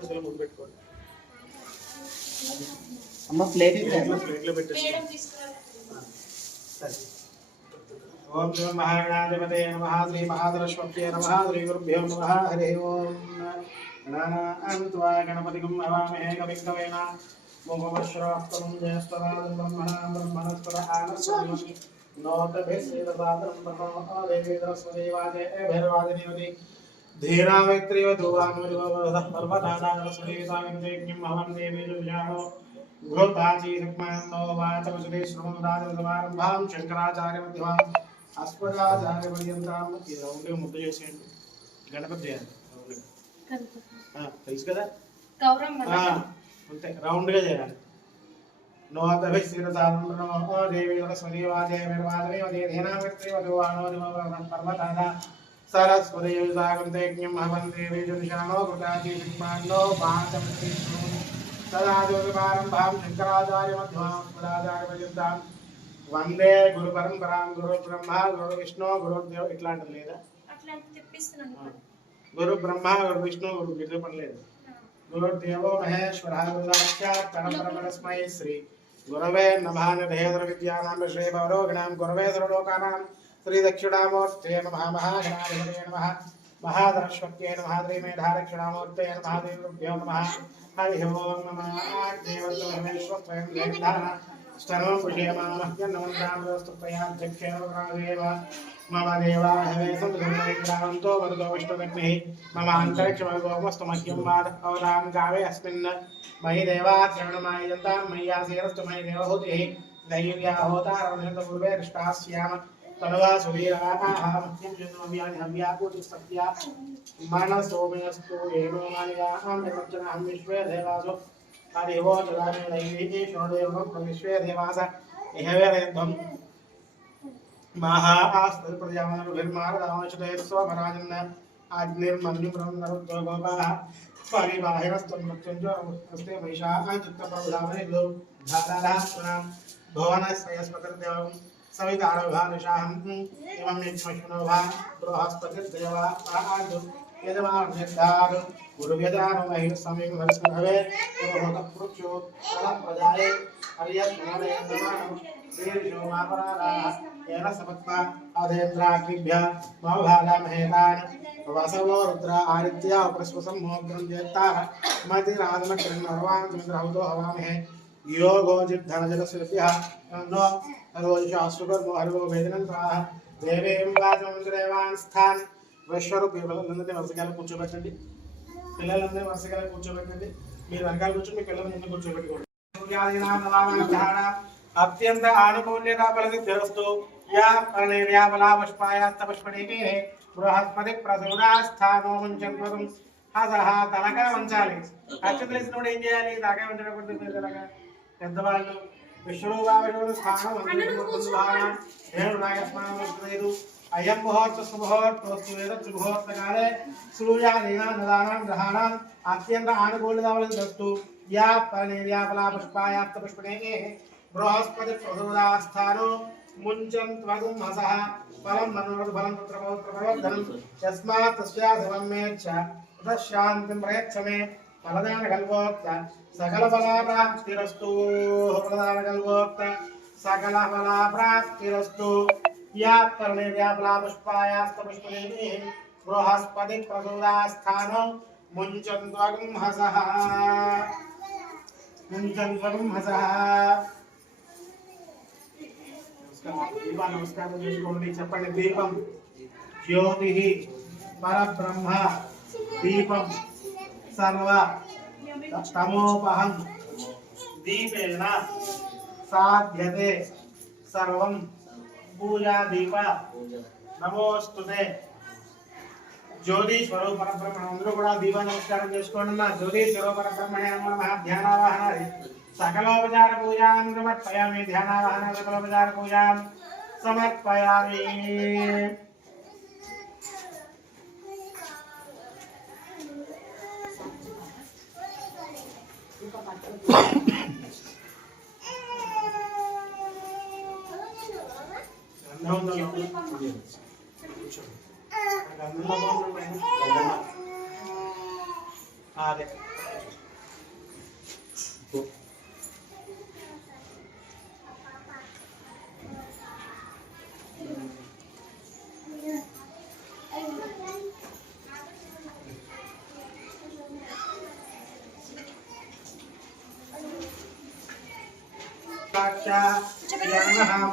కొద్దిగా ముందు పెట్టుకోండి. అమ్మ ప్లేట్ ప్లేట్లో పెట్టేసి ఓం శ్రీ మహాగణాధిపతే నమః శ్రీ మహాసరస్వత్యై నమః శ్రీ గురుభ్యో నమః హరి ఓం గణానాన్త్వా గణపతిం హవామహే కవిం కవేన భూమశ్రోత్తం జ్యేష్ఠరాజం బ్రహ్మణస్పద ఆనస్వతి నోతభిశ్రీదసాదరం బ్రహ్మో దేవీదరస్వదేవాదే భైరవాదినివతి धीरावैत्रिवधुवानुरिववरदः पर्वतादानसुरेसाविन्द्रेज्ञं हवं देवीजुषाणो घोताची सुक्मान्नो वाचमसुरे श्रमदानसमारम्भां शङ्कराचार्यमध्यमाम् अस्मदाचार्यपर्यन्ताम् ఈ రౌండ్గా ముద్ద చేసేయండి. గణపతి చేయాలి తెలుసు కదా, అంతే రౌండ్గా చేయాలి. నోతభిశ్రీదసాదం దేవీదరస్వదేవాదే భైరవాదినివతి धीरावैत्रिवधुवानुरिववरदः पर्वतादा सरस्वती युजागंतेज्ञं हवन्ते वेजुषाणो कृताची सिंहान्नो पांचमति सदाचार्यमारम्भां शंकराचार्यमध्यमां अस्मदाचार्यपर्यन्तां वंदे गुरु परंपरां गुरु ब्रह्मा गुरु विष्णु गुरुदेव इట్లాంటి లేదా అట్లాంటి తెప్పిస్తున్నాను. గురు బ్రహ్మ గురు విష్ణు గురు విష్ణు పడలేదు. గురుదేవో మహేశ్వరః గురుసాక్షాత్ పరబ్రహ్మస్మై శ్రీ గురవే నమః నిధేయధర విద్యానాం శ్రీ భవరోగిణాం గురవే సర్వలోకానాం श्री दक्षिणामूर्ते नमः महागणाधिपते नमः महाधरस्वत्यै नमः श्रीमेधादक्षिणामूर्ते नमः देवभ्यो नमः हरि ओं नमः देवत्वमेश्वरस्वयं देवदान स्तनो पुष्यमामह्यन्नमन्त्रामस्तुत्वयाध्यक्षेण मम देवा हवे संधर्मैन्द्रावन्तो वरुदो विष्णुदग्निः मम अन्तरिक्षमर्गोमस्तु मह्यं वाद अवदां गावे अस्मिन् मयि देवाचरणमायन्तां मय्यासेरस्तु मयि देवहूतिः दैव्या होतारवन्यन्तपूर्वे दृष्टास्याम तनुवा सुवीराः मह्यं जन्मव्यानि हव्यापूति सत्या मनसोमेस्तु येनो मानियाहं यमच्चनहं विश्वे देवासु हरिवो जगामे दैवी शोदेवं विश्वे देवास इहवेदं महाआस्तप्रजामनुभिर्मारदामचुते स्वमराजन् अग्निर्मन्युब्रह्मणरुद्रो गोपाः स्वामिवाहिरस्त्वं मृत्युञ्जो हस्ते महिषाः चित्तप्रभुधामनिर्दो धाराराष्ट्रणां भुवनस्यस्पतिर्देवं सवितारभानुषाहं एवं यज्ञमश्विनोभा बृहस्पतिर्देवा आदु यजमाननिर्धार गुरुव्यदानो महिः समीं भवे पुरोहतपुरुषो प्रजाये हर्यश्वरयन्दमानं वीर्यो मापराराः येन सपत्ना अधेन्द्राग्निभ्यः ममभागामहेतान् वसवो रुद्र आदित्या उपस्वसं मोग्रं जेत्ताः मतिराजमकृन्नर्वां चन्द्रहौतो हवामहे योगो जिद्धनजलस्यः नो हरोशास्त्रकर्मो हरिवो वेदनन्त्राः देवीं वाचमन्त्रदेवान् स्थान् వైశ్వరూప పిల్లలందరినీ వరుసగా కూర్చోబెట్టండి. పిల్లలందరినీ వరుసగా కూర్చోబెట్టండి. మీరు వెనకాల కూర్చొని మీ పిల్లల ముందు కూర్చోబెట్టుకోండి. అత్యంత ఆనుకూల్యత ఫలసిద్ధిరస్తు యా పరిణేర్యా బలా పుష్పాయాస్త పుష్పణీకే బృహస్పతి ప్రసూనాస్థానో ముంచన్వరం హసహ తలక వంచాలి. అక్షతలేసినప్పుడు ఏం చేయాలి? తలక వంచకూడదు. పెద్దవాళ్ళు విశ్వరూపావిష్ణుడు స్థానం ఏడు अयं मुहूर्त सुमुहूर्तोस्तु वेदस्तु मुहूर्तकाले सूर्यादीनां नदानां ग्रहाणाम् अत्यन्त आनुकूल्यतावलस्तु या परिणेर्या फला पुष्पायास्त पुष्पणेः बृहस्पतिप्रसूदास्थानो मुञ्चन्त्वगुं हसः फलं मनोरथफलं पुत्रपौत्रप्रवर्धनं यस्मात् तस्याधवं मेच्छ ततश्शान्तिं प्रयच्छ मे फलदानकल्पोक्त सकलफलाप्राप्तिरस्तु फलदानकल्पोक्त सकलफलाप्राप्तिरस्तु या परिणेर्या फला पुष्पायास्त पुष्पणेः बृहस्पति प्रसूदास्थानो मुञ्चन्त्वगुं हसः नमस्कार చేసుకోండి. చెప్పండి. దీపం జ్యోతి పరబ్రహ్మ దీపం సర్వ తమోపహం దీపేన సాధ్యతే సర్వం पूजा दीप नमोस्तुते ज्योति स्वरूप परब्रह्मण अंदरू కూడా దీప నమస్కారం చేసుకోండి. నా జ్యోతి స్వరూప పరబ్రహ్మణే నమః ధ్యానావాహనాది सकलोपचार पूजां समर्पयामि ध्यानावाहन सकलोपचार पूजां समर्पयामि।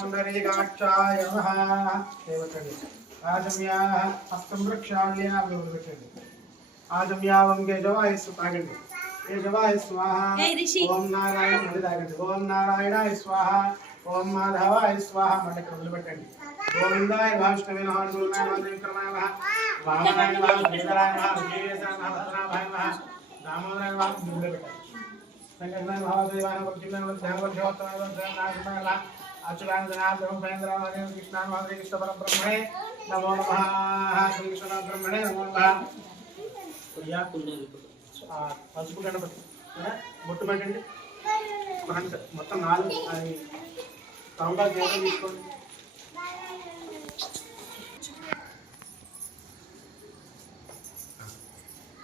पुण्डरीकाक्षाय नमः आजम्याः हस्तं वृक्षाल्य आजम्यावं केशवाय स्वाहा केशवाय स्वाहा ओम नारायण ओम नारायणाय स्वाहा ओम माधवाय स्वाहा मंडल పెట్టండి गोविंदाय भाष्णवे नमः गुरुनाय मंत्रिक्रमाय नमः वामनाय नमः वेदराय नमः वीरेशाय नमः भद्राभाय नमः दामोदराय नमः मंडल పెట్టండి संगठनाय नमः देवाय नमः चिन्नाय नमः ध्यान देवताय नमः नारायणाय आचुराय नमः ब्रह्मेंद्राय नमः कृष्णाय नमः कृष्ण परब्रह्मणे नमो नमः श्री कृष्ण ब्रह्मणे नमो नमः या कुंडली పసుపు గణపతి బొట్టు పెట్టండి మొత్తం 4 అది తౌండా దేవుడు తీసుకోండి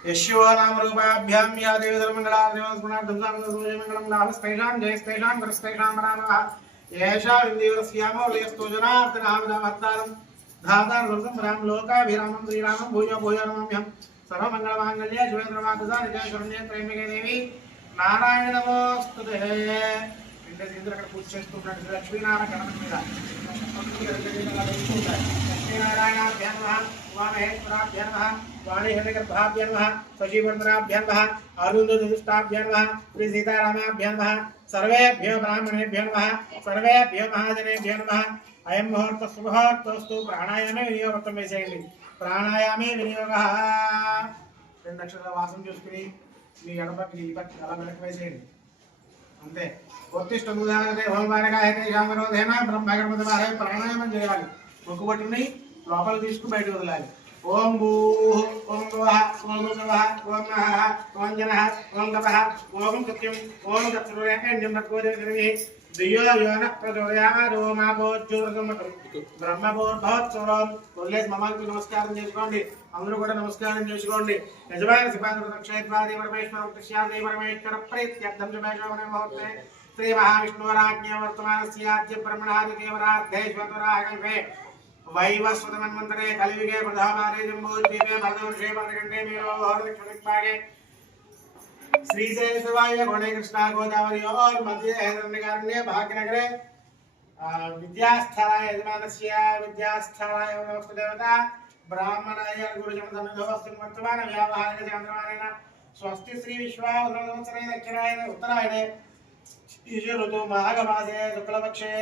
यश्यो नाम रूपाभ्यां या देवधर्मंगलादेवस्मनार्थं सामसुमंगलं नामस्तेषां जयस्तेषां गुरुस्तेषां रामः येषा विन्दीवरस्यामो लयस्तो जनार्दनामदामत्तारं धातार वर्षं राम लोकाभिरामं श्रीरामं भूयो भूयो नमाम्यहं सर्वमंगलमांगल्ये शिवे सर्वार्थसाधिके नित्य शरण्ये त्र्यंबके देवी नारायण नमोस्तुते इंद्र इंद्र अక్కడ పూజ చేస్తున్నాడు లక్ష్మీనారాయణ గణపతి మీద लक्ष्मीनारायणाभ्यां नमः उमामहेश्वराभ्यां नमः वाणीहरिगर्भाभ्यां नमः शशिवर्धनाभ्यां नमः अरुन्धुष्टाभ्यां नमः श्री सीतारामाभ्यां नमः सर्वेभ्यो ब्राह्मणेभ्यो नमः सर्वेभ्यो महाजनेभ्यो नमः अयं मुहूर्त सुमुहूर्तस्तु प्राणायामे विनियोगं వేసేయండి ప్రాణాయామే వినియోగः రెండు అక్షరాల వాసం చూసుకుని మీ ఎడపకి ఈ పక్క అలా వెనక్కి వేసేయండి అంతే ఉత్తిష్టముదానతే హోమవారకాయతే శామరోధేన బ్రహ్మగణపతివారే ప్రాణాయామం చేయాలి ముక్కుబట్టుని లోపల తీసుకుని బయటకు వదలాలి ఓం భూః ఓం భువః ఓం భువః ఓం నః ఓం జనః ఓం తపః ఓం సత్యం ఓం తత్సర్వేణ్యం నకోదేవి దియో యోన ప్రచోదయామాదో మాభోజ్యోతిర్గమతం బ్రహ్మభోర్భవత్సరం కొల్లేసి మమ్మల్ని నమస్కారం చేసుకోండి అందరూ కూడా నమస్కారం చేసుకోండి యజమాన శివాంధ్ర క్షేత్రాది పరమేశ్వరం కృష్యాది పరమేశ్వర ప్రీత్యర్థం శుభేశ్వర ముహూర్తే శ్రీ మహావిష్ణువరాజ్ఞ వర్తమానస్యాద్య బ్రహ్మణాది దేవరాధేశ్వరాకల్పే वैवस्वतमन्वन्तरे कलियुगे प्रथमवारे जम्बूद्वीपे भरतवर्षे भरतखण्डे मेरोहरदक्षिणदिग्भागे श्रीशैलशिवाय कोणे कृष्णा गोदावरी और मध्य हैदरण्यकारण्ये भाग्यनगरे विद्यास्थलाय यजमानस्य विद्यास्थलाय नमस्तदेवता ब्राह्मणाय गुरुजनसन्निधोऽस्मिन् वर्तमान व्यावहारिक चान्द्रमानेन स्वस्ति श्री विश्वावसुरसंवत्सरे दक्षिणायने उत्तरायणे ईश ऋतु माघमासे शुक्लपक्षे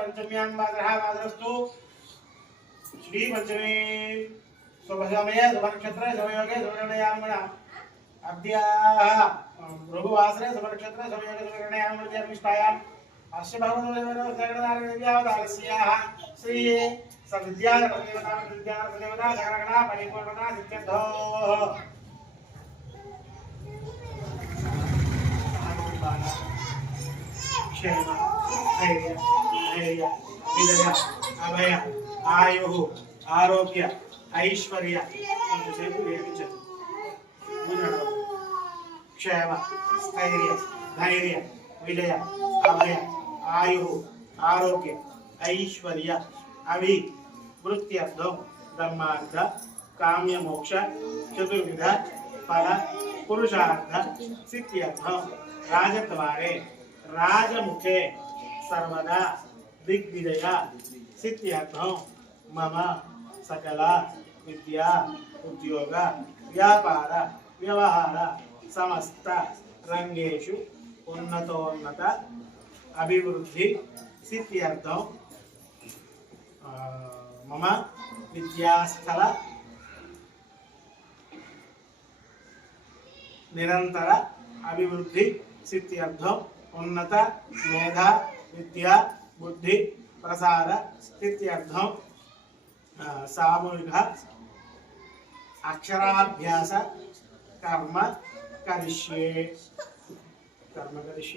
पञ्चम्यां वासरः वासरस्तु श्री पंचमी शुभसमये शुभनक्षत्रे शुभयोगे शुभगणयामगण अद्य रघुवासरे शुभनक्षत्रे शुभयोगे शुभगणयामगणनिष्ठायाम् अस्य भगवद्देवतारस्याः श्री सविद्यादेवता सकलगणा परिपूर्णता सिद्ध्यर्थोः क्षेम धैर्य धैर्य विजय अभय आयु आरोग्य ऐश्वर्य क्षेम स्थैर्य धैर्य विजय अभय आयु आरोग्य ऐश्वर्य अभिवृत्त्यर्थं ब्रह्मार्थ काम्य मोक्ष चतुर्विध फल पुरुषार्थ सिद्ध्यर्थं राजद्वारे राजमुखे सर्वदा दिग्विजय सिद्ध्यर्थं मम सकल विद्या उद्योग व्यापार व्यवहार समस्त रंगेषु उन्नतोन्नत अभिवृद्धि सिद्ध्यर्थं मम विद्यास्थल निरंतर अभिवृद्धि सिद्ध्यर्थं उन्नत मेधा विद्या बुद्धि प्रसार स्थित्यर्थं सामूहिक अक्षराभ्यास कर्म करिष्ये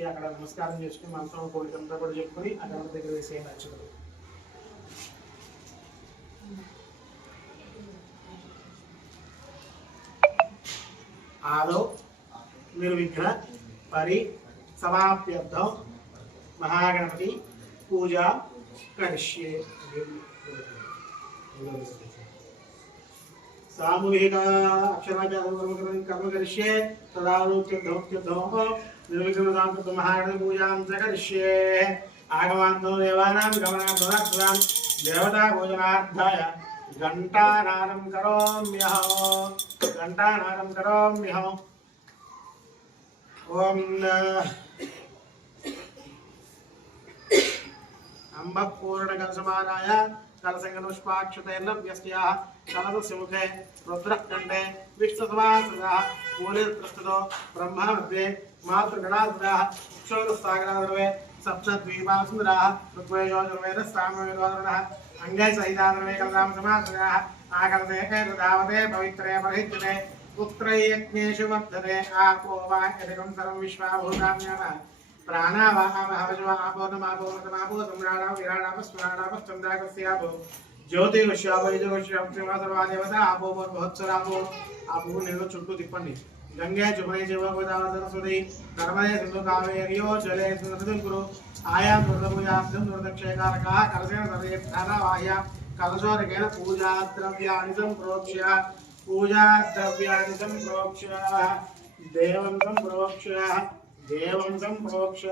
अక్కడ నమస్కారం చేసుకుని మంత్రం కోరికంతా కూడా చెప్పుకొని ఆ గణపతి దగ్గర వేసేయండి అక్షరాలు आदौ निर्विघ्न परि समाप्त्यर्थं महागणपति पूजा करिष्ये सामूहिक अक्षराभ्यासं कर्म करिष्ये तदालोक्यद्धोक्यद्धोः निर्विघ्नतां महागणपति पूजां च करिष्ये आगमान्तो देवानां गमनां देवता पूजनार्थाय घण्टानादं करोम्यहम् ॐ अम्बपूर्णकलशमानाय कलशङ्गनुष्पाक्षतेर्नव्यस्याः कलशस्य मुखे रुद्रः कण्ठे विष्णुसमासदः मूले प्रस्तुतो ब्रह्मा मध्ये मातृगणासुराः क्षोरसागरादर्वे सप्तद्वीपासुराः ऋग्वेदोर्वेदस्सामवेदोदरः अङ्गै सहितादर्वे कलशामसमासदाः आकलशे एतदावते पवित्रे परिहिते पुत्रयज्ञेषु वर्धते आपो वा यदिकं सर्वं विश्वाभूतान्यः प्राणावाहावहवजवापो नमापो सम्राणां विराणापस्मराणापश्चन्द्राकस्यापो ज्योतिषापो आपो महोत्सरापो आपो నేను చుట్టూ తిప్పండి గంగే జమునే జీవ గోదావరి సరస్వతి నర్మదే సింధు కావేరియో జలే సుందరదుర్గురు ఆయా దుర్దభుజాబ్దం దుర్దక్షేకారక కలసేన సర్వే ధారావాహ్య కలశోరకేణ పూజా ద్రవ్యాణి సంప్రోక్ష్య దేవం సంప్రోక్ష్య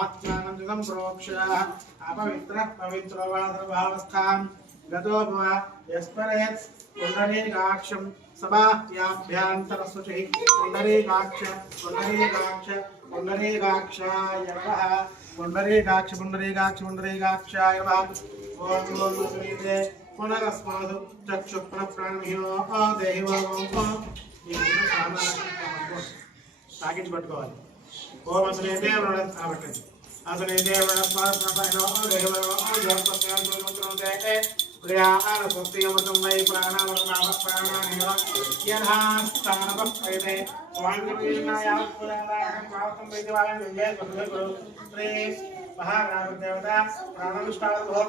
ఆత్మానం సంప్రోక్ష్య అపవిత్రః పవిత్రోవాదర్భావస్థాం గతో భవ యస్పరేత్ పుండరీకాక్షం సభాయాభ్యాంతరశుచిః పుండరీకాక్షాయ నమః పుండరీకాక్షాయ నమః ఓం శ్రీదే పునరస్మాదు చక్షు ప్రాణమిహో దేహి తాకించి పట్టుకోవాలి ఓం అసలు దేవుడు కాబట్టి అసలు దేవుడు ప్రియామృతం వై ప్రాణామృతమాపప్రాణానిస్తానపైతే మహాగణాధిదేవత ప్రాణమిష్టాభో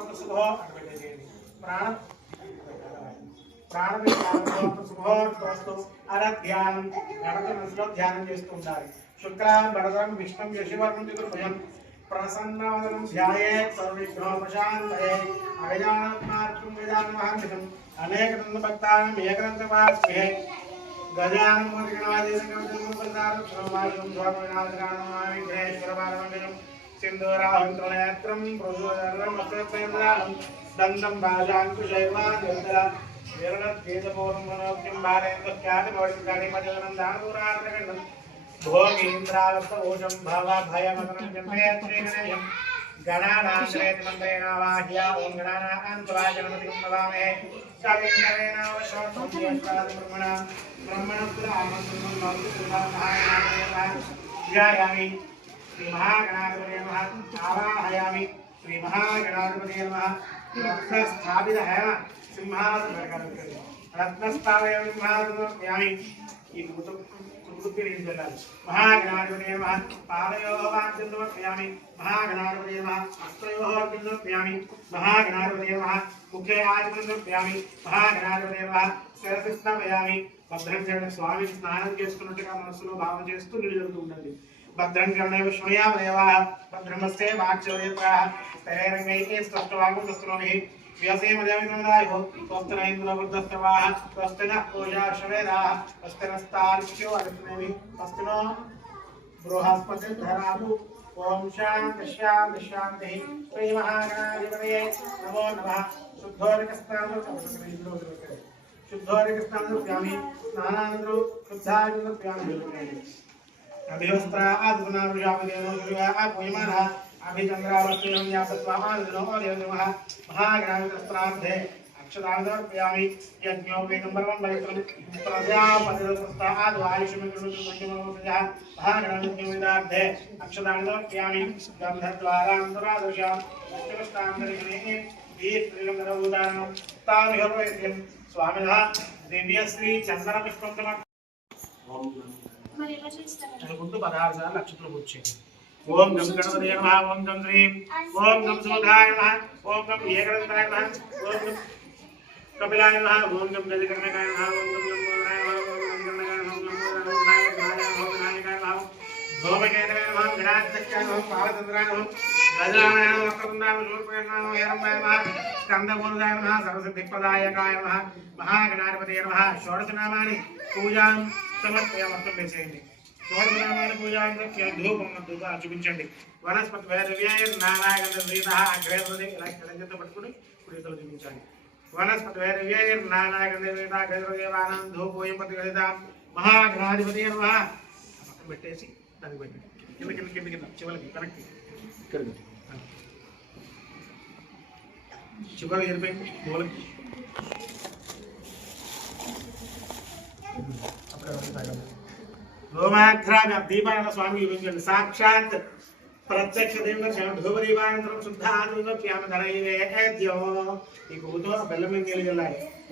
ప్రాణమిష్టాభోస్తు అరధ్యానం గణపతి మనసులో ధ్యానం చేస్తూ ఉండాలి శుక్లాం వరదం విష్ణుం యశివర్ణం చతుర్భుజం ప్రసన్నవదనం ధ్యాయేత్ సర్వవిఘ్నోపశాంతయే అగజానన్మార్గం వేదాన్మహాన్వితం అనేకదంత భక్తానం ఏకదంతమాస్మే గజానమోదిగణాదేశకవిజన్మపదారం స్వామినాథగానమావిఘ్నేశ్వరపాదమందిరం సింధూరాహంత్రనేత్రం ప్రజోదరం దండం భాషాంకుశైవాదేవతల విరణద్గీతపూర్వం మనోక్యం భారేంద్రఖ్యాతిమోడికాణిమజనం దానపూరార్థగండం భోగీంద్రాలస్తోషం భవభయమతనం జన్మయత్రేణయం గణానాశ్రేతి మంత్రేణావాహ్య ఓం గణానాన్త్వా గణపతిం నమామహే కవింకరేణావశోషం జ్యేష్ఠాదిబ్రహ్మణాం ధ్యాయామి శ్రీ మహాగణాధిపతయే నమః ఆవాహయామి శ్రీ మహాగణాధిపతయే నమః రత్నస్థాపిత సింహాసనయామి ఈ महागणाधिपतये नमः पादयोः वाक्यं समर्पयामि महागणाधिपतये नमः हस्तयोः वाक्यं समर्पयामि महागणाधिपतये नमः मुखे आचमनं समर्पयामि महागणाधिपतये नमः शिरसि स्नापयामि భద్రం చేయండి స్వామి స్నానం చేసుకున్నట్టుగా మనసులో భావన చేస్తూ నిలుచుతూ ఉండండి భద్రం కర్ణే విష్ణుయామదేవా భద్రమస్తే వాక్చోయత్రాః స్థైర్యంగైతే స్పష్టవాగుస్తస్త్రోమి వ్యాసేమదేవినదాయో స్వస్తిన ఇంద్రవృద్ధస్తవాః స్వస్తిన పూజార్షవేదాః స్వస్తినస్తార్క్ష్యో అర్పణేమి స్వస్తినో బృహస్పతిర్ధరాతు ఓం శాంతి శాంతి శాంతి శ్రీ మహాగణాధిపతయే నమో నమః शुद्धोरिकस्नानोप्यामि स्नानानन्तरं शुद्धाचरणोप्यामि अभिवस्त्रादुनारुषापदेनोर्या अभिचन्द्रावत्यं यापस्वामानन्दनो देवनमः महागणाधिपत्रार्थे अक्षदानोर्पयामि यज्ञोपैकम्बरं वैत्रं प्रजापतिरस्ताद्वायुषमिकृतमञ्जमनोसजः महागणाधिपत्यार्थे अक्षदानोर्पयामि गन्धद्वारान्तरादुषां विष्णुष्टान्तरिक्षणे ीर्घरभूतानं तामिहवैद्यं स्वामिनः दिव्यश्री चंदन पुष्पं चलुకుంటూ 16 సార్లు నక్షత్రం వచ్చేది ఓం గం గణపతయే నమః ఓం గం శ్రీం ఓం గం సుధాయ నమః ఓం గం ఏకదంతాయ నమః ఓం గం కపిలాయ నమః ఓం గం గజకర్ణకాయ నమః ఓం గం లంబోదరాయ నమః ఓం గం గణనాయ నమః ఓం గం నాయకాయ నమః ధూమకేతవే నమః గణాధ్యక్షాయ నమః పాలచంద్రాయ నమః గజానాయ నమః వక్రతుండాయ నమః శూర్పకర్ణాయ నమః హేరంబాయ నమః స్కందపూర్ణాయ నమః సరస్వతిపదాయకాయ నమః మహాగణాధిపతయే నమః షోడశనామాని పూజాం సమర్పయామి. మొత్తం వేసేయండి. షోడశనామాల పూజాంధ్ర ధూపం చూపించండి. వనస్పతి వైరవ్యైర్నానాగంధ అగ్రే ఇలా కింద పట్టుకుని ఇప్పుడు చూపించండి. వనస్పతి వైరవ్యైర్నానాగంధ అగ్రేవానం ధూపోయం ప్రతిగలితాం మహాగణాధిపతి నమః. పక్కన పెట్టేసి దానికి పెట్టండి. కింద కింద కింద కింద చివరికి కరెక్ట్ చివరికి వెళ్ళిపోయింది చివరికి. రోమాఘ్రామి దీపాన స్వామికి చూపించండి. సాక్షాత్ ప్రత్యక్ష దేవదర్శనం ధూప దీపానంతరం శుద్ధ ఆదిప్యామ ధనైవేద్యం. ఈ కూతో బెల్లం మీద నీళ్ళు.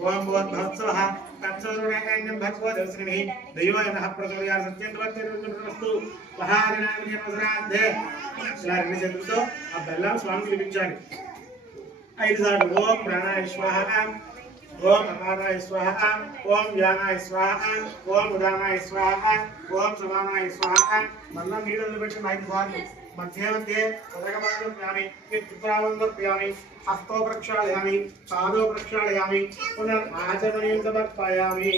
ఓం భోద్భవత్సవః తత్సర్వణేకం భగవదర్శిని దైవయనః ప్రచోదయాత్ సత్యంతవత్తు మహాదినామినిర్వసనార్థే. ఇలా రెండు చేతులతో ఆ బెల్లం స్వామికి చూపించాలి 5 సార్లు. ఓం ప్రాణాయ స్వాహ, ఓం అపానాయ స్వాహ, ఓం వ్యానాయ స్వాహ, ఓం ఉదానాయ స్వాహ, ఓం సమానాయ స్వాహ. మళ్ళా నీళ్ళు పెట్టి 5 సార్లు. मध्ये मध्ये उदकमानोप्यामि चित्रावन्दोप्यामि हस्तो प्रक्षालयामि पादो प्रक्षालयामि पुनराचमनीं समर्पयामि.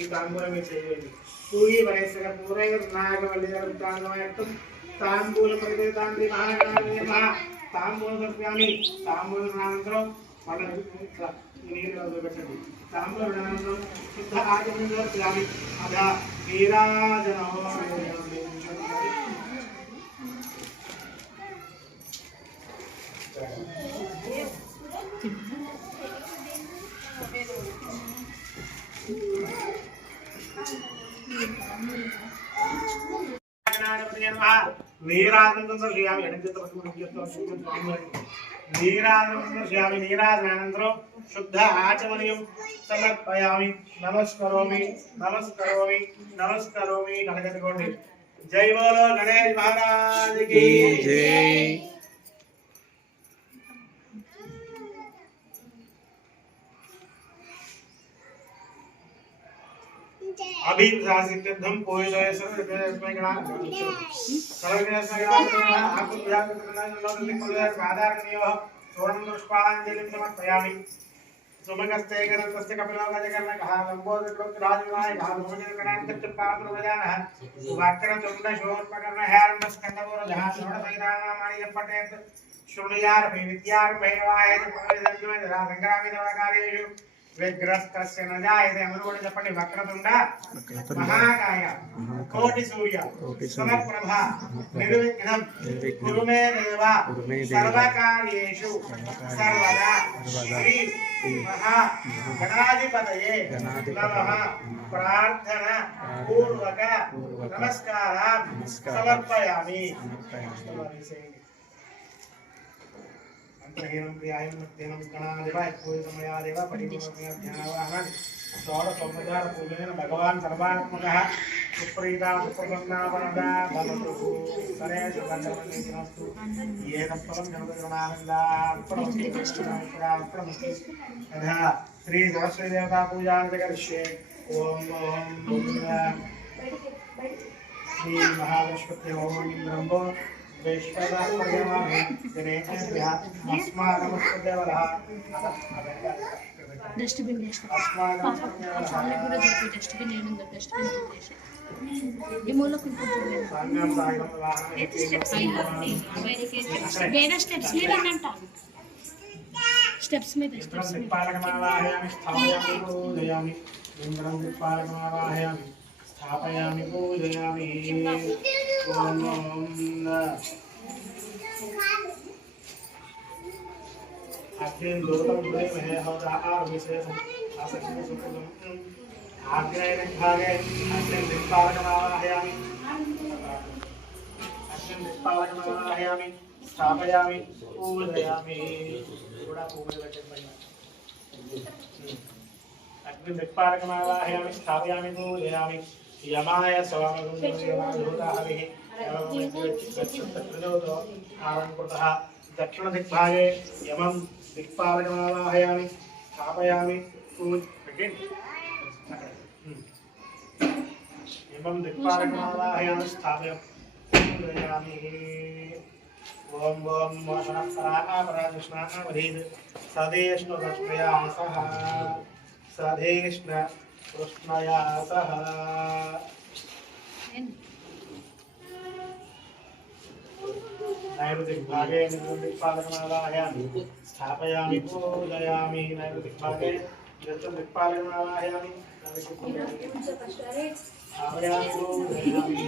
ఈ తాంబూలమే చేయండి. పూరి వయస్సుల పూరైర్నాగవల్లిదరుతాంగమయత్తం తాంబూలం ప్రతితాంది మహాగణాధిపతయే తాంబూలం సమర్పయామి. తాంబూలనానంతరం మళ్ళీ నీళ్ళు పెట్టండి. తాంబూలనానంతరం శుద్ధ ఆచమనీం సమర్పయామి. అధ వీరాజనో నీరాజనానంతరం శుద్ధ ఆచమనీయం సమర్పయామి. నమస్కరోమి నమస్కరోమి నమస్కరోమి. కలగట్టుకోండి. జై బోలో గణేష్ మహారాజ్ కి జై. अभिप्रासिद्धं पोयदय सर्वस्मै गणा सर्वज्ञासादारणीयः सुवर्णं पुष्पाञ्जलिं समर्पयामि. सुमगस्ते गणस्य कपिलोगजकर्णकः लम्बोदरोक्तराजनाय भागवजनगणान्तपात्रवजानः वाक्यरचण्डशोत्पकर्णहारण्डस्कन्दपूरजः षोडशैतानामाणियपठेत् शृणुयारभि विद्यारभैरवायति पवित्रजन्मजरा सङ्ग्रामितवकार्येषु विग्रस्तस्य न जायते. अमरुगुण చెప్పండి. వక్రతుండ మహాకాయ కోటి సూర్య సమప్రభ నిర్విఘ్నం కురు మే దేవ సర్వకార్యేషు సర్వదా శ్రీ మహా గణాధిపతయే నమః. ప్రార్థన పూర్వక నమస్కారం సమర్పయామి. ह्रीं प्रियायं मध्यनं गणाधिपाय पूजितमयादेव परिपूर्णज्ञानवाहनं षोडशोपचार पूजनेन भगवान् सर्वात्मकः सुप्रीता सुप्रसन्नावरदा भवतु. गणेशो गणपतिनस्तु ये तत्परं जगद्गुणानन्दार्पणमस्तु. तथा श्री सरस्वती देवता पूजां करिष्ये. ओम श्री महालक्ष्मी ओम ब्रह्मो डस्टबिन स्टेप्स में स्थापयामि पूजयामि. ओम अग्निं दोतं महे होदार विशेषं आसक्तिं सुखं आग्नेय भागे अग्निं दिक्पालकमावाहयामि. अग्निं दिक्पालकमावाहयामि स्थापयामि पूजयामि. थोड़ा पूजा करते हैं. अग्निं दिक्पालकमावाहयामि स्थापयामि पूजयामि. यमाय स्वामगुण्यमाधूताहविः आरङ्कुतः दक्षिणदिग्भागे यमं दिक्पालकमावाहयामि स्थापयामि यमं दिक्पालकमावाहयामि स्थापयामि पूजयामि. ओम ओम मोषणपरापराकृष्णावधीत् सदेष्णुरश्मया सह सदेष्ण कृष्णया सह नैऋतिग्भागे निर्दिक्पालकमावाहयामि स्थापयामि पूजयामि नैऋतिग्भागे निर्दिक्पालकमावाहयामि स्थापयामि पूजयामि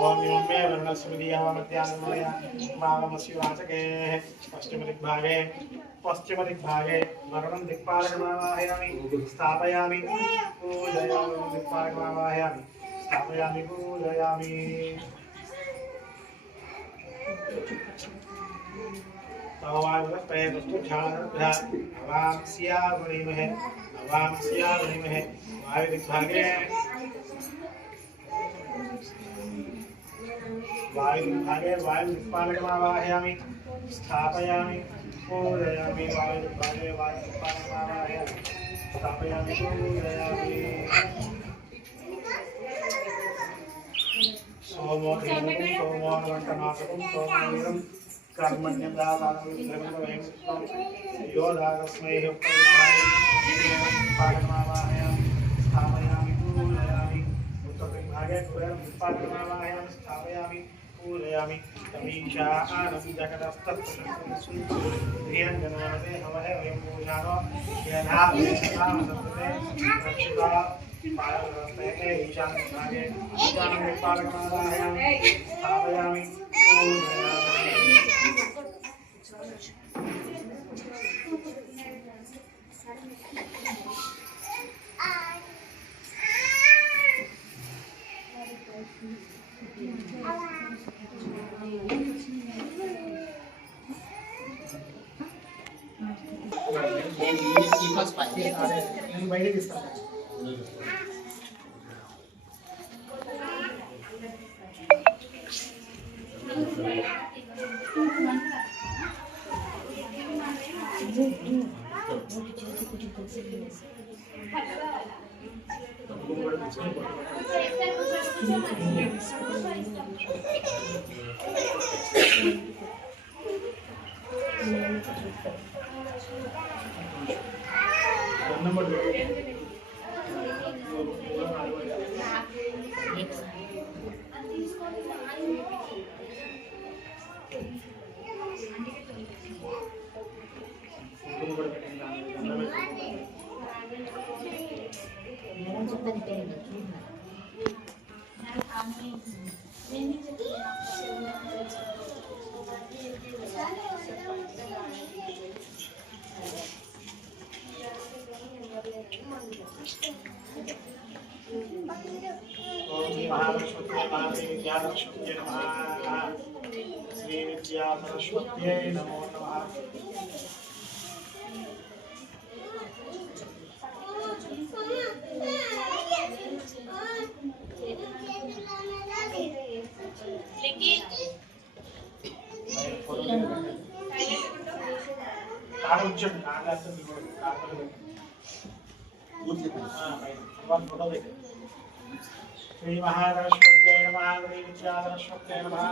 ओम मे वर्णस्मृतियावमध्यान्मय मावमसि वाचके पश्चिमदिग्भागे वरुणं दिक्पालकमावाहयामि स्थापयामि पूजयामि दिक्पालकमावाहयामि स्थापयामि पूजयामि अवांस्यावणिमहे वायुदिग्भागे वायुदिक्पालकमावाहयामि स्थापयामि पूजयामि वायुदिग्भागे वायुदिक्पालकमावाहयामि स्थापयामि पूजयामि सोमो सोमोन्वन्तनाथकं सोमवीरं कर्मण्यं दातारं योदागस्मै पालकमावाहयामि स्थापयामि पूजयामि उत्तरदिग्भागे पालकमावाहयामि स्थापयामि पूजयामि तमीशा आनंद जगदस्तत्सुंदरियंजनवते हवहे वयं पूजानो यथा वेदनाम सत्ते रक्षिता पालकस्ते ईशान दिग्भागे ईशान पालकमावाहयामि स्थापयामि पूजयामि బయట తీసుకుంటాను सरस्वत्यै नमो नमः। श्री महागणपतये नमः। श्री विद्याधरस्वत्यै नमः।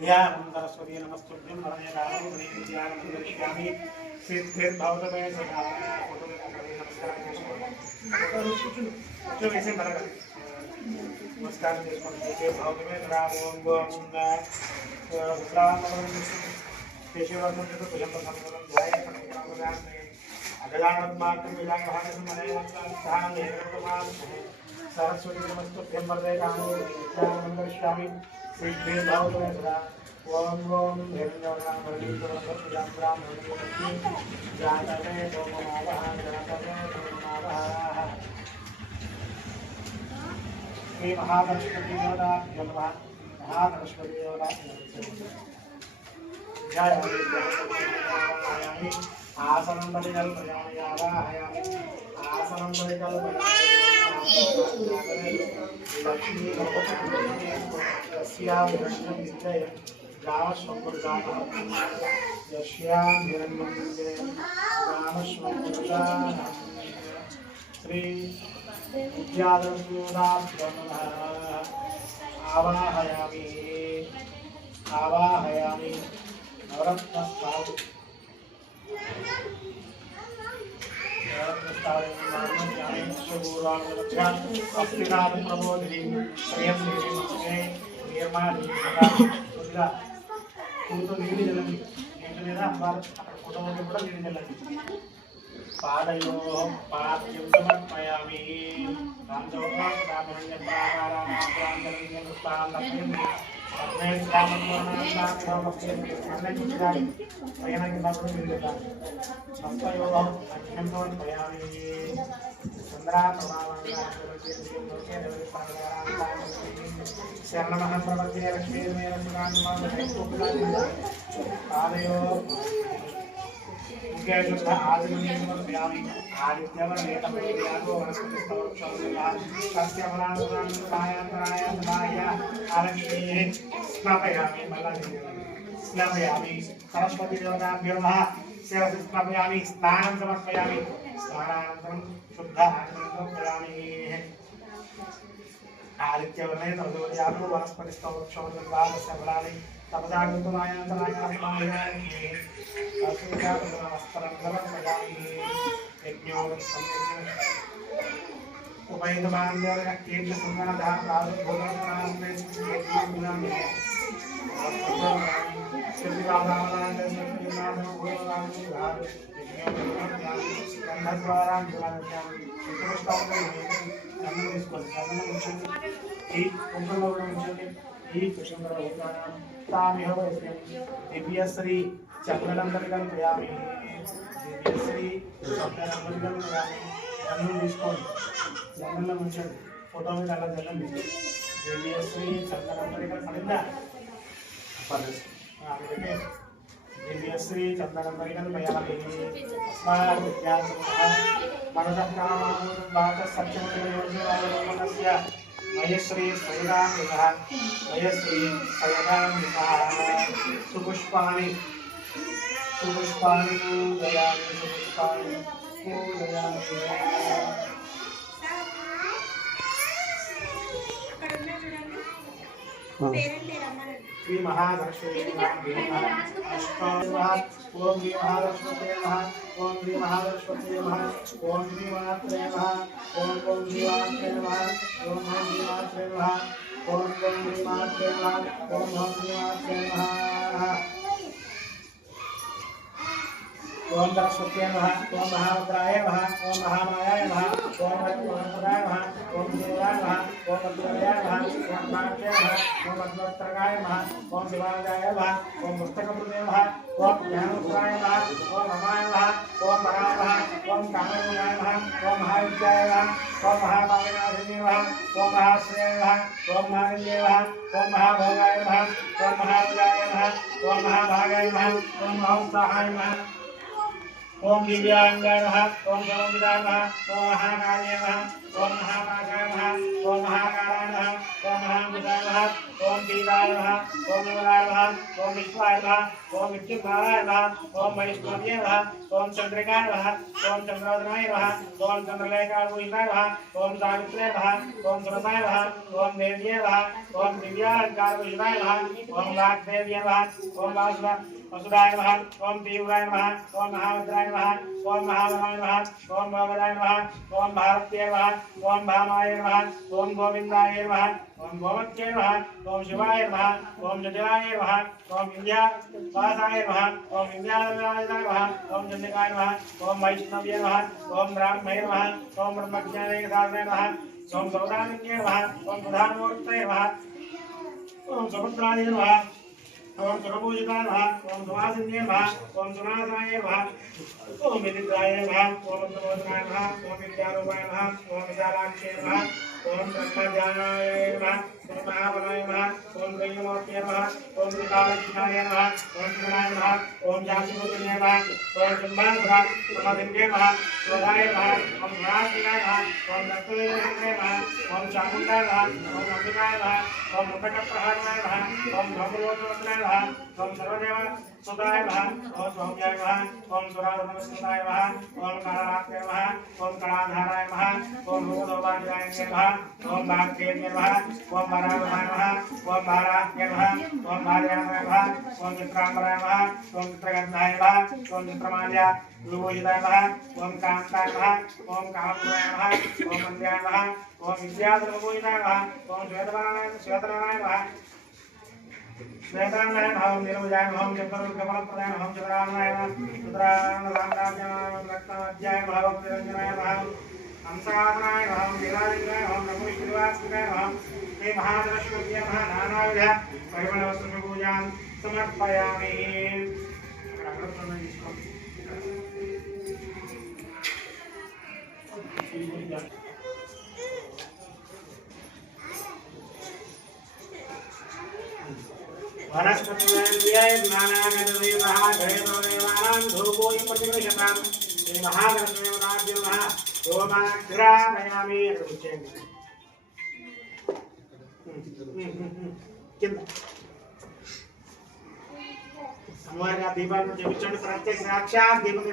ध्यानं सरस्वती नमस्तुभ्यं वरदे विद्यानं दर्शयामि सिद्धिर्भवतु मे सदा। नमस्कार सिद्धिर्भवतु मे सदा। ओम केशवर्धन तुझं प्रसन्नं ध्याय सर्वकामदां अगजानन्मात्रं विलासहासमनयवत्सां सरस्वती नमस्तुभ्यं वरदे विद्यानं दर्शयामि सिद्धिर्भवतु मे सदा। ओम श्री महागणपति देवताभ्यो नमः। महागणपति देवता जय आसनं परिकल्पयामि आवाहयामि आसनं परिकल्पयामि लक्ष्मी यस्यां हिरण्यं विद्यते गामस्वपुरुषाः यस्यां हिरण्यं विद्यते गामस्वपुरुषाः श्री विद्याधरसूदाभ्यो नमः। आवाहयामि आवाहयामि नवरत्नस्थापि नवरत्नस्थापि అస్తినాథ ప్రబోధిని స్వయం నిర్మాణి కొద్దిగా పూతో నీళ్ళు చల్లండి. నీళ్ళ మీద అమ్మారు అక్కడ ఫోటో కూడా నీళ్ళు చల్లండి. పాదయో పాద్యం సమర్పయామి. శరణమహం ప్రపంచే లక్ష్మీ పాదయో आदित्यवर्णेतमयामि आदित्यवर्णेतमयागो स्नापयामि स्नापयामि सरस्वती देवताभ्यो नमः स्नापयामि स्नानं समर्पयामि स्नानानन्तरं शुद्ध आचमनं करोमि आदित्यवर्णे तमदोर्यागो वनस्पतिस्तवक्षोर्गवादसफलानि तपदागतमायान्तरायास्मायानि अस्मिन् समर्पयामि यज्ञो उपैतमान्यकेन्द्र सुन्दरः प्रादुर्भूतप्राणमे यज्ञोऽग्नामि दिव्यश्री चंद्रनंदन प्रयामी दिव्यश्री चंद्रनंदन प्रयामी जन्म తీసుకోండి జన్మలో ఉంచండి ఫోటో మీద అలా జన్మ दिव्यश्री चंद्रनंदन పడిందా दिव्यश्री चंद्रनंदन प्रयामी अस्मात् विद्यार्थः मनसकामानुबात सत्यमयोजनास्य मयश्री सैरामितः मयश्री सैरामितः सुपुष्पाणि सुपुष्पाणि पूजयामि सुपुष्पाणि पूजयामि श्री महालक्ष्मी नमः ओम श्री महालक्ष्मी नमः ओम श्री महालक्ष्मी नमः ओम श्री मात्रे नमः ओम श्री मात्रे नमः ओम श्री मात्रे नमः ओम श्री मात्रे नमः ओम श्री मात्रे नमः ओम सरस्वती नमः ओम महारुद्राय नमः ओम महामायाय नमः ओम भगवताय नमः ओम देवाय नमः ओम भद्राय नमः ओम नाट्याय नमः ओम भद्रत्राय नमः ओम शिवाय नमः ओम पुस्तकप्रदे नमः ओम ज्ञानपुराय नमः ओम रमाय नमः ओम वराय नमः ओम कामरूपाय नमः ओम महाविद्याय नमः ओम महाभागनाथिने नमः ओम महाश्रेयाय नमः ओम महालिंगे नमः ओम महाभोगाय नमः ओम महाविद्याय नमः ओम महाभागाय नमः ओम महाउत्साहाय नमः ओम दिव्यांगाय नमः ओम सर्वविदाय नमः ओम महाकार्याय नमः ओम महापाशाय नमः ओम महाकाराय नमः ओम महाभूताय नमः ओम दीवाय नमः ओम विमलाय नमः ओम विश्वाय नमः ओम विद्युन्मालाय नमः ओम वैष्णव्ये नमः ओम चंद्रिकाय नमः ओम चंद्रोदनाय नमः ओम चंद्रलेखाभूषिताय नमः ओम सावित्र्ये नमः ओम सुरसाय नमः ओम देव्ये नमः ओम दिव्यालंकारभूषिताय नमः ओम वाग्देव्ये नमः ओम वसुदाय नमः ओम तीव्राय नमः ओम महाभद्राय नमः ओम महावराय नमः ओम भगवदाय नमः ओम भारत्ये नमः ओम भामाय नमः ओम गोविंदाय नमः ओम गोमत्ये नमः ओम शिवाय नमः ओम जटिलाय नमः ओम विद्यावासाय नमः ओम विद्यालयाय नमः ओम चंडिकाय नमः ओम वैष्णव्ये नमः ओम ब्राह्मणे नमः ओम ब्रह्मज्ञाने साधने नमः ओम सौदामिन्ये नमः ओम प्रधानमूर्तये नमः ओम सुभद्राय नमः ओम सुरपूजिताय नमः ओम सुवासिन्ये नमः ओम सुनासाय नमः ओम विदिताय नमः ओम सुमोदनाय नमः ओम विद्यारूपाय नमः ओम विशालाक्षे नमः ओम ब्रह्मज्ञानाय नमः ओम महाबलाय नमः ओम ब्रह्ममूर्तये नमः ओम विकालकृष्णाय नमः ओम शिवनाय नमः ओम जातिपूजने नमः ओम ब्रह्माभ्रा ब्रह्मदिव्ये नमः शोधाय नमः ओम महाशिवाय नमः ओम दत्तदेवने नमः ओम चामुण्डाय नमः ओम अंबिकाय नमः ओम मृतकप्रहाराय नमः ఓం భగవద్గీతాయ నమః ఓం సర్వదేవ సుతాయ నమః ఓం సౌమ్యాయ నమః ఓం సురాధనవసుతాయ నమః ఓం కాళారాత్యాయ నమః ఓం కళాధారాయ నమః ఓం భూతోపాధ్యాయ నమః ఓం భాగ్యేయ నమః ఓం వరాహాయ నమః ఓం భారాహ్య నమః ఓం భార్యాయ నమః ఓం చిత్రాంబరాయ నమః ఓం చిత్రగంధాయ నమః ఓం చిత్రమాల్య విభూషితాయ నమః ఓం కాంతాయ నమః ఓం కామపురాయ నమః ఓం మంద్యాయ నమః ఓం విద్యాధరభూషితాయ నమః ఓం శ్వేతనారాయణ నమః श्वेतांगाय नमः ओम नीलमजाय नमः ओम चंद्रकमलप्रदाय नमः ओम चंद्राननाय नमः चंद्राननाय नमः रत्नाध्याय नमः ओम निरंजनाय नमः हंसासनाय नमः ओम नीलालिंगाय नमः नमो श्रीवासुदेवाय नमः श्री महासरस्वती नमः नानाविध परिमलवस्त्रपूजां समर्पयामि। वनस्पतिर्व्याय ज्ञानागतदेवः जयदेवानां धूपोऽयं प्रतिगृह्यतां श्री महागणपतिदेवताभ्यो नमः सोमाग्रामयामि కింద అమ్మవారి ఆ దీపాలను చేయించండి ప్రత్యేక సాక్షాత్ దీపం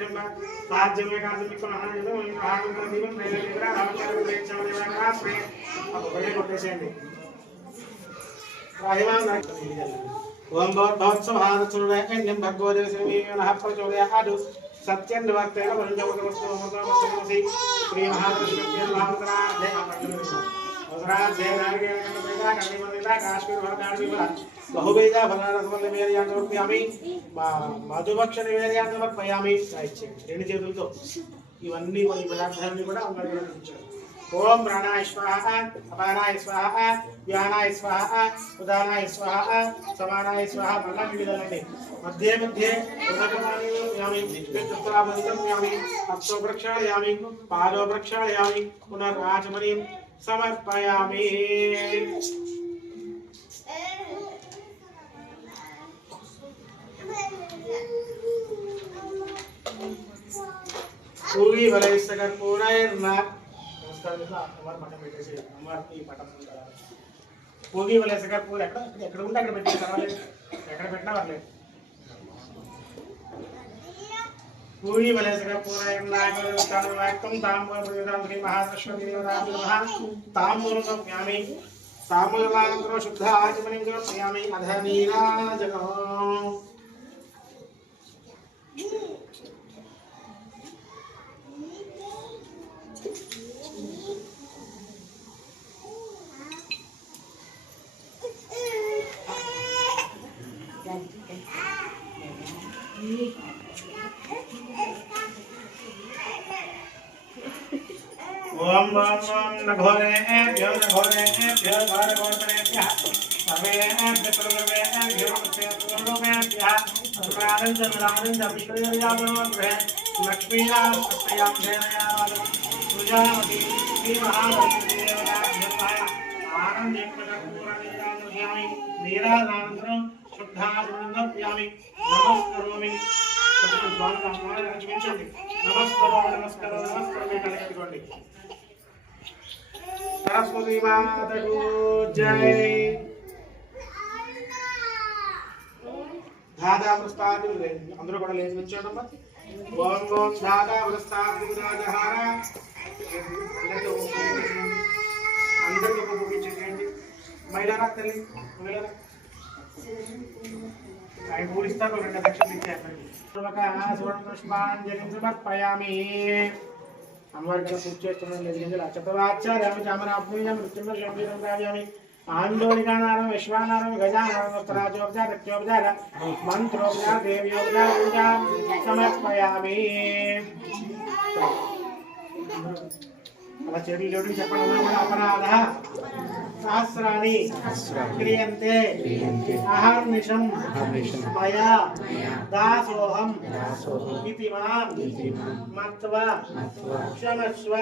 సాధ్యమే కాదు మీకు దీపం కొట్టేసేయండి ओम भगवत्सभारचुरैन्यं भगवदेवसेवीनः प्रचोदयात् सत्यं निवर्तेन वन्दवस्तुमस्तुमसि श्री महालक्ष्मी महावतराधे अवतराधे नारिकेलकन्देता कन्निमन्दिता काश्मीरभरताडिवा बहुबीजा फलारसमन्निवेदयां समर्पयामि मधुभक्ष निवेदयां समर्पयामि రెండు చేతులతో ఇవన్నీ ఈ పదార్థాన్ని కూడా అమ్మవారికి ఇచ్చారు। ओम प्राणाय स्वाहा अपानाय स्वाहा व्यानाय स्वाहा उदानाय स्वाहा समानाय स्वाहा बल्लं विदलने मध्ये मध्ये उदकपानीयामि विद्युत्तराबन्धयामि हस्तो प्रक्षालयामि पादो प्रक्षालयामि पुनर्राजमणिं समर्पयामि। पूरी वलयसकर पूर्णैर्ना పూగి వలేసగా పూలు ఎక్కడ ఉంటే అక్కడ పెట్టి పర్వాలేదు ఎక్కడ పెట్టినా పర్లేదు। పూగి వలేసగా పూర్ణం తాంబూలం శ్రీ మహాసరస్వతి తాంబూలం సమర్పయామి తాంబూలానంతరం శుద్ధ ఆచమనం సమర్పయామి అధ నీరాజనం। ओम ओम नघोरेभ्यो भारगोत्तरेभ्यः सर्वेभ्यः सर्वेभ्यो सर्वेभ्यः प्राणञ्जनरानन्दं विश्वयामनोग्रहे लक्ष्मीनाथस्यां धेनयावद सुजामति श्री महालक्ष्मीदेवताभ्यः आनन्देकपूर्णनीराजयामि नीराजनानन्तरं शुद्धाचमनं नमस्करोमि। सरस्वती माता को जय। धादा प्रस्ताव अंदर కూడా లేచి నిల్చోండమ్మా। ఓం ఓం धादा प्रस्ताव విరాజహార అందరికీ ఒక పూజించండి। మహిళా తల్లి మహిళా ఆయన పూరిస్తాను రెండు దక్షిణ ఇచ్చేస్తారు। పుష్పాంజలిం సమర్పయామి అమ్మవారికి పూజ చేస్తున్నాను లేదు చతురాచార్యామి చామరాభూయ మృత్యుంజయం రాజామి ఆందోళికానారం విశ్వానారం గజానారం వస్త్రాజోపచార రక్తోపచార మంత్రోపచార దేవ్యోపచార పూజాం సమర్పయామి। అలా చేతులు జోడి చెప్పండి। అపరాధ सहस्राणि क्रियन्ते अहर्निशं मया दासोऽहं इति मां मत्वा क्षमस्व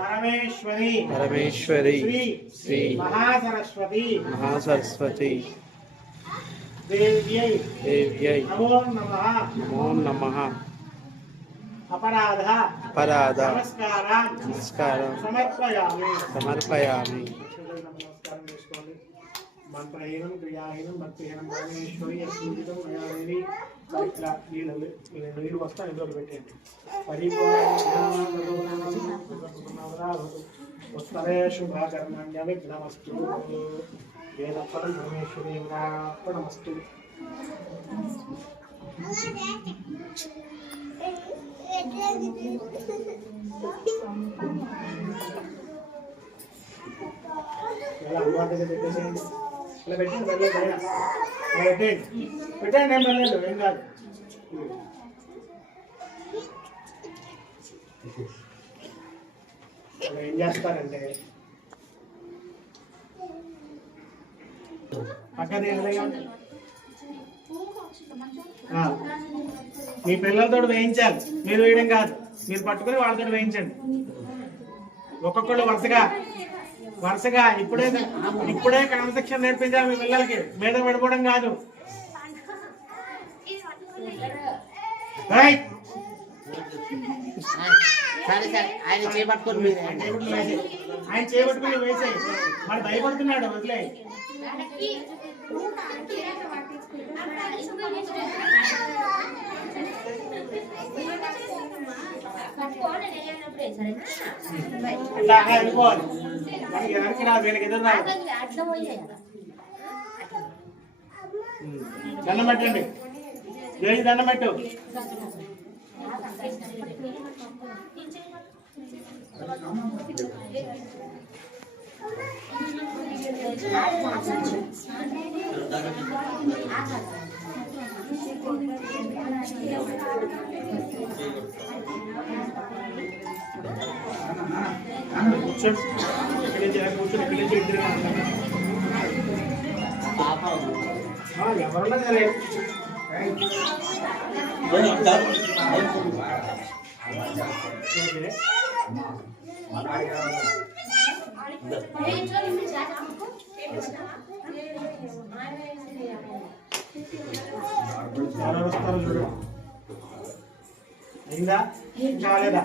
परमेश्वरी श्री महासरस्वती देव्यै नमो नमः। अपराध नमस्कारं समर्पयामि। మంత్రహీనం క్రియాహీనం భక్తిహీనం పరమేశ్వరి పూజితం మయాదేవి ఇట్లా నీళ్ళు వస్తా ఇందులో పెట్టండి పరిపూర్ణరే శుభాకర్మణ్య విఘ్నమస్తు వేదఫలం పరమేశ్వరి అర్పణమస్తు. ఇలా అలవాటు పెట్టేసేయండి. ఇలా పెట్టండి పెట్టండి ఏం పర్లేదు ఏం కాదు. ఏం చేస్తారంటే పక్కన మీ పిల్లలతో వేయించాలి, మీరు వేయడం కాదు, మీరు పట్టుకుని వాళ్ళతో వేయించండి. ఒక్కొక్కళ్ళు వరుసగా ఇప్పుడే క్రమశిక్షణ నేర్పించాలి మీ పిల్లలకి, మీద పడిపోవడం కాదు. ఆయన చేపట్టుకుని వేసాయి, మరి భయపడుతున్నాడు వదిలే. వెళ్ళిపోవాలి వెనక్కి రా, వీళ్ళకి ఎదురు రా. దండం పెట్టండి, దేనికి దండం పెట్టు. ఎవరన్నా సరే చూడు అయిందా కాలేదా?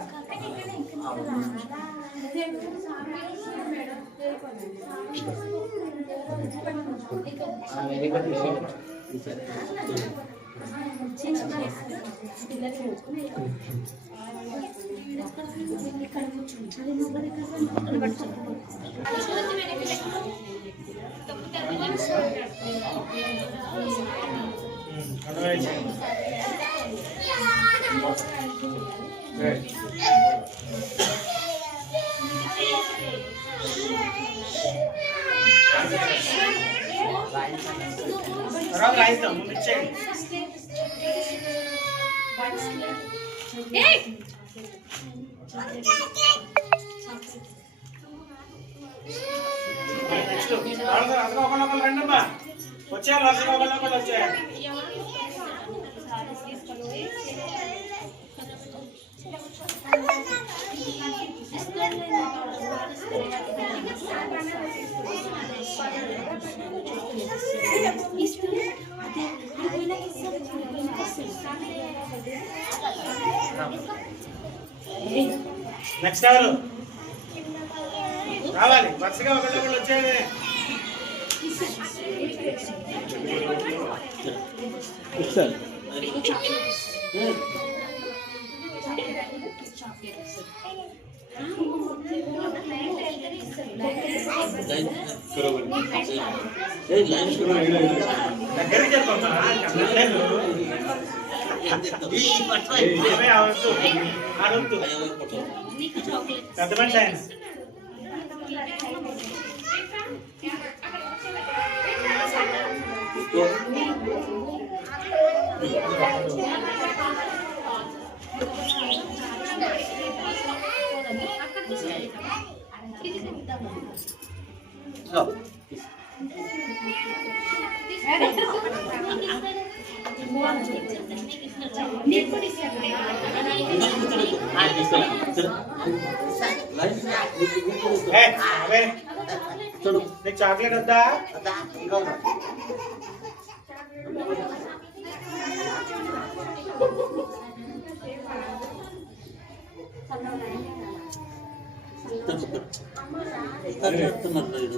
రాయిద్దాం ముందు ఇచ్చేయండి. నెక్స్ట్ ఒకళ్ళు రండమ్మా, వచ్చేయాలి ఒకళ్ళు వచ్చేయాలి. నెక్స్ట్ ఎవరు రావాలి? వరుసగా ఒకళ్ళు వచ్చేది. దగ్గరికి చెప్పమ్మా, అడుగుతూ పెద్ద మనిషి ఆయన. నీకు చాక్లెట్ వద్దా? చెప్తున్నారు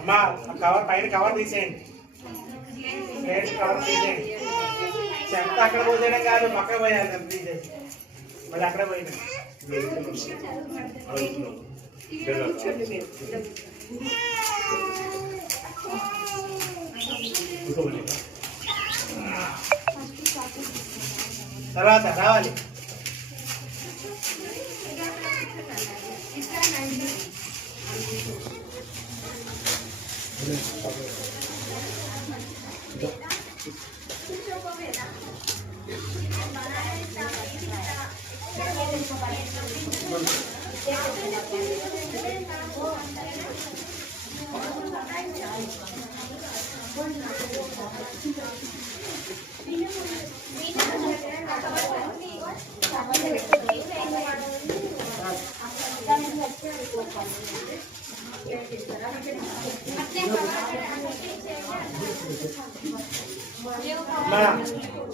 అమ్మా కవర్ పైన కవర్ తీసేయండి, కవర్ తీసేయండి. చెత్త అక్కడ పోసేయడం కాదు, పక్కన పోయాలి కదా తీసేసి, మళ్ళీ అక్కడ పోయినా తర్వాత రావాలి.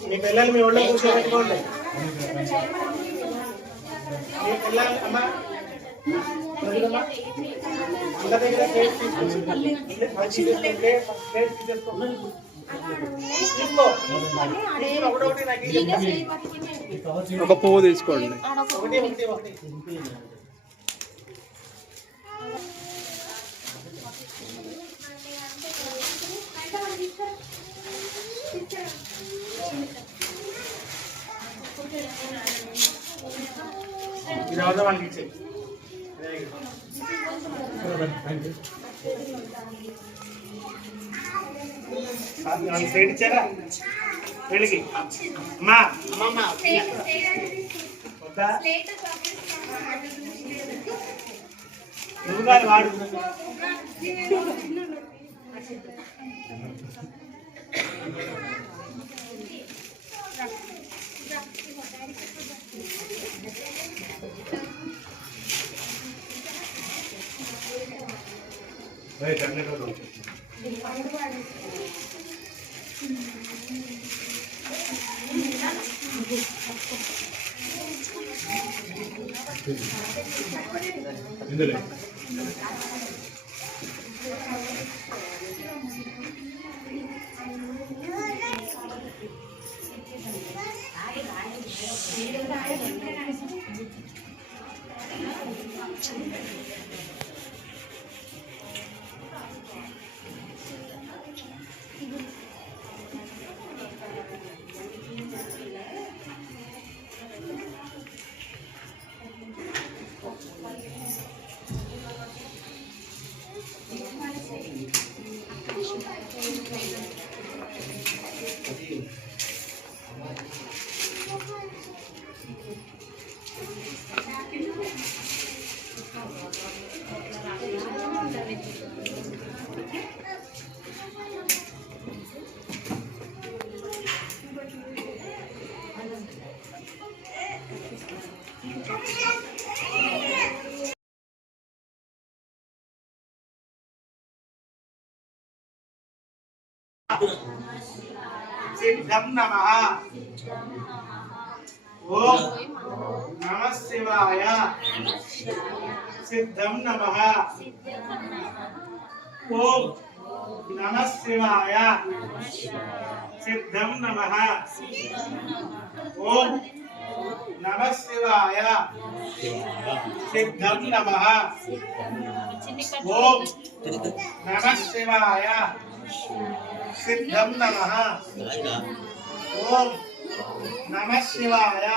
మీ పిల్లలు మీ ఒళ్ళో కూర్చోబెట్టుకోండి. మీ పిల్లలు అమ్మా అందరి దగ్గర ప్లేట్ ఒక పువ్వు తీసుకోండి. వాళ్ళకి ఇచ్చే ప్లేట్ ఇచ్చారా వీళ్ళకి? అమ్మా నువ్వు కాదు వాడు. ఇందులో सिद्धं नमः। ओम नमः शिवाय। सिद्धं नमः। ओम नमः शिवाय। सिद्धं नमः। ओम नमः शिवाय सिद्धं नमः ओम नमः शिवाय सिद्धं नमः ओम नमः शिवाय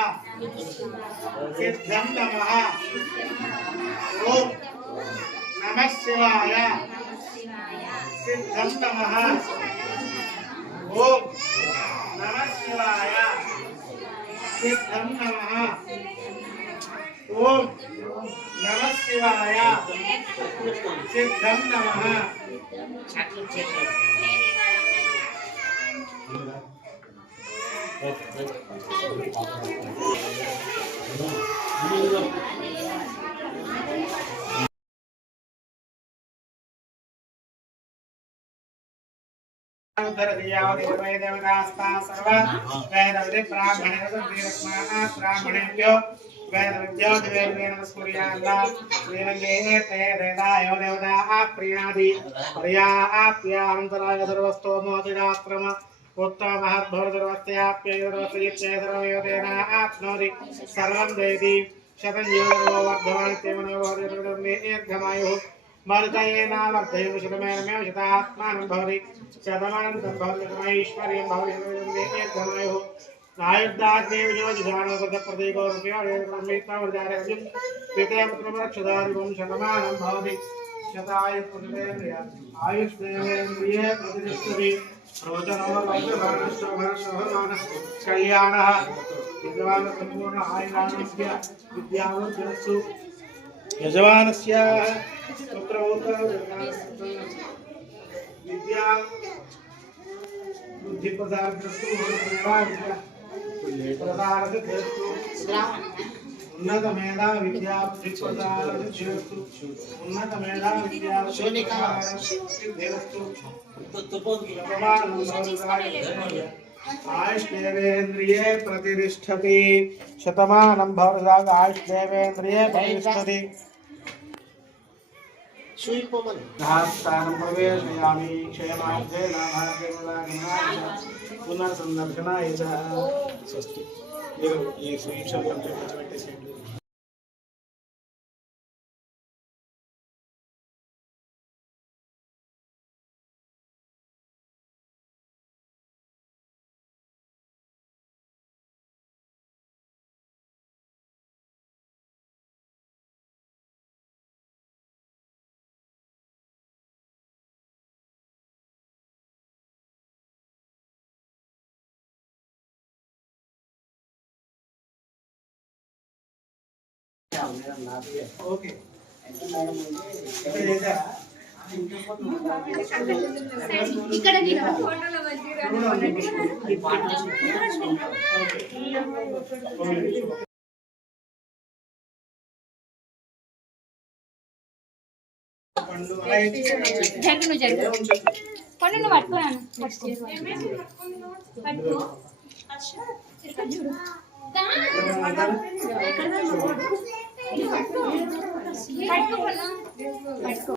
सिद्धं नमः ओम नमः शिवाय सिद्धं नमः ओम नमः शिवाय सिद्धं नमः ओम नमः शिवाय सिद्धं नमः ब्राह्मणेभ्यो वेदविद्यो दिवेभ्यो नमस्कुर्यामः श्रीरङ्गे ते वेदायो देवताः प्रियादि पर्याप्यान्तराय सर्वस्तोमोदिरात्रम उत्तमहद्भवदर्वस्याप्यैर्वस्यैर्वयोदेन आप्नोति सर्वं देति शतं योगो वर्धमानित्यमनो भवति मर्दयेनावर्धयं शतमेनमेव शतात्मानं भवति शतमानं भवति शतमैश्वर्यं भवति आयुर्दाग्नेव ज्योतिषाणोपदप्रतीको रूपयोर्मितावर्जारयं पितयपुत्रपरक्षदादिवं शतमानं भवति शतायुर्पुत्रेन्द्रिय आयुष्देवेन्द्रिये प्रतिष्ठति रोचनो लौकिकभारशोभरशोभमानः कल्याणः विद्वान् सम्पूर्ण आयुरानस्य विद्यावद्यस्तु यजमानस्य पुत्रौत्र विद्या बुद्धिप्रसादस्तु प्रसादस्तु उन्नत मेधा विद्या बुद्धिप्रसादस्तु उन्नत मेधा विद्या आयुष्देवेन्द्रिये प्रतिष्ठति शतमानं भवति आयुष्देवेन्द्रिये प्रतिष्ठति स्थानं प्रवेशयामि क्षेमार्थे पुनर्संदर्शनाय च स्वस्ति ये स्वीट्स ओके ఇక్కడ పండు నువ్వు పట్టుకున్నాను పట్టుకో పట్టుకో